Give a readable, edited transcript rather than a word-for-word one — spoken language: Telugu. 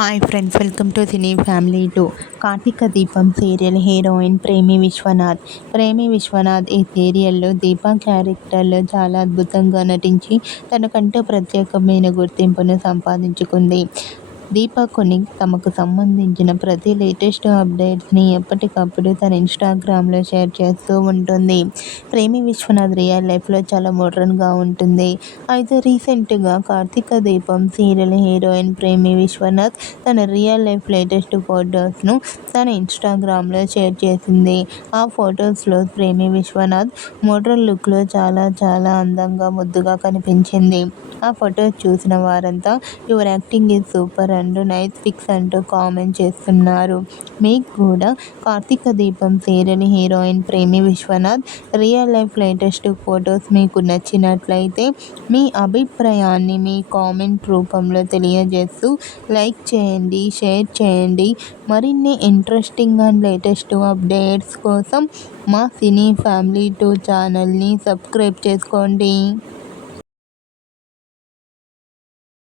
Hi friends, welcome to cine family 2. Karthika Deepam serial heroine Premi Vishwanath. ప్రేమి విశ్వనాథ్ ఈ సీరియల్లో దీప క్యారెక్టర్లో చాలా అద్భుతంగా నటించి తనకంటూ ప్రత్యేకమైన గుర్తింపును సంపాదించుకుంది. దీప కొన్ని తమకు సంబంధించిన ప్రతి లేటెస్ట్ అప్డేట్స్ని ఎప్పటికప్పుడు తన ఇన్స్టాగ్రామ్లో షేర్ చేస్తూ ఉంటుంది. ప్రేమి విశ్వనాథ్ రియల్ లైఫ్లో చాలా మోడ్రన్గా ఉంటుంది. అయితే రీసెంట్గా కార్తీక దీపం సీరియల్ హీరోయిన్ ప్రేమి విశ్వనాథ్ తన రియల్ లైఫ్ లేటెస్ట్ ఫొటోస్ను తన ఇన్స్టాగ్రామ్లో షేర్ చేసింది. ఆ ఫొటోస్లో ప్రేమి విశ్వనాథ్ మోడ్రన్ లుక్లో చాలా చాలా అందంగా ముద్దుగా కనిపించింది. ఆ ఫొటోస్ చూసిన వారంతా your acting is super and nice pics అంటూ కామెంట్ చేస్తున్నారు. మీకు కూడా Karthika Deepam serial heroine Premi Vishwanath real life latest photos మీకు నచ్చినట్లయితే మీ అభిప్రాయాన్ని మీ కామెంట్ రూపంలో తెలియజేస్తూ లైక్ చేయండి, షేర్ చేయండి. మరిన్ని ఇంట్రెస్టింగ్ అండ్ లేటెస్ట్ అప్డేట్స్ కోసం మా సినీ ఫ్యామిలీ 2 ఛానల్ని సబ్స్క్రైబ్ చేసుకోండి.